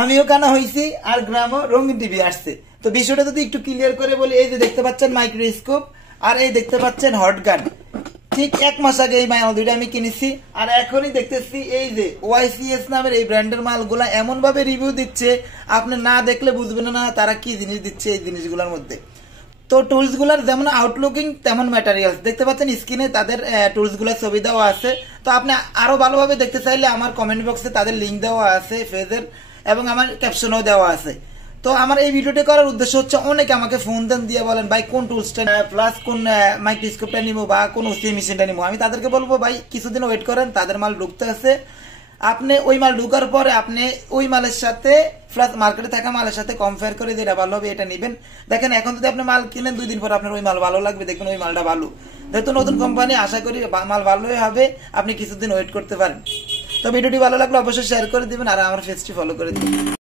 আমিও কানা হইছি আর গ্রামও রঙিন টিভি আসছে। তো বিষয়টা যদি একটু ক্লিয়ার করে বলি, এই যে দেখতে পাচ্ছেন মাইক্রোস্কোপ আর এই দেখতে পাচ্ছেন হট গান, ঠিক 1 মাস আগে এই মাল দুইটা আমি কিনেছি। আর এখনই দেখতেছি এই যে ওয়াইসিএস নামের এই ব্র্যান্ডের মালগুলা এমন ভাবে রিভিউ দিচ্ছে, আপনি না দেখলে বুঝবেন না তারা কি জিনিস দিচ্ছে এই জিনিসগুলোর মধ্যে। তো টুলস গুলার যেমন আউটলুকিং তেমন ম্যাটেরিয়ালস দেখতে পাচ্ছেন স্ক্রিনে, তাদের টুলস গুলার ছবি দেওয়া আছে। তো আপনি আরো ভালোভাবে দেখতে চাইলে আমার কমেন্ট বক্সে তাদের লিঙ্ক দেওয়া আছে পেজের, এবং আমার ক্যাপশনও দেওয়া আছে। তো আমার এই ভিডিওটি করার উদ্দেশ্য হচ্ছে, অনেকে আমাকে ফোন দেন দিয়ে বলেন ভাই কোন টুলসটা প্লাস কোন মাইক্রোস্কোপটা নিবো বা কোন ওসি মেশিনটা নিবো। আমি তাদেরকে বলবো ভাই কিছুদিন ওয়েট করেন, তাদের মাল ঢুকতে আছে। আপনি ওই মাল ঢুকার পরে আপনি ওই মালের সাথে প্লাস মার্কেটে থাকা মালের সাথে কম্পেয়ার করে যেটা ভালো হবে এটা নিবেন। দেখেন এখন যদি আপনি মাল কিনেন 2 দিন পর আপনার ওই মাল ভালো লাগবে, দেখবেন ওই মালটা ভালো। যেহেতু নতুন কোম্পানি, আশা করি মাল ভালোই হবে, আপনি কিছুদিন ওয়েট করতে পারেন। তো ভিডিওটি ভালো লাগলে অবশ্যই শেয়ার করে দিবেন আর আমার পেজটি ফলো করে দিবেন।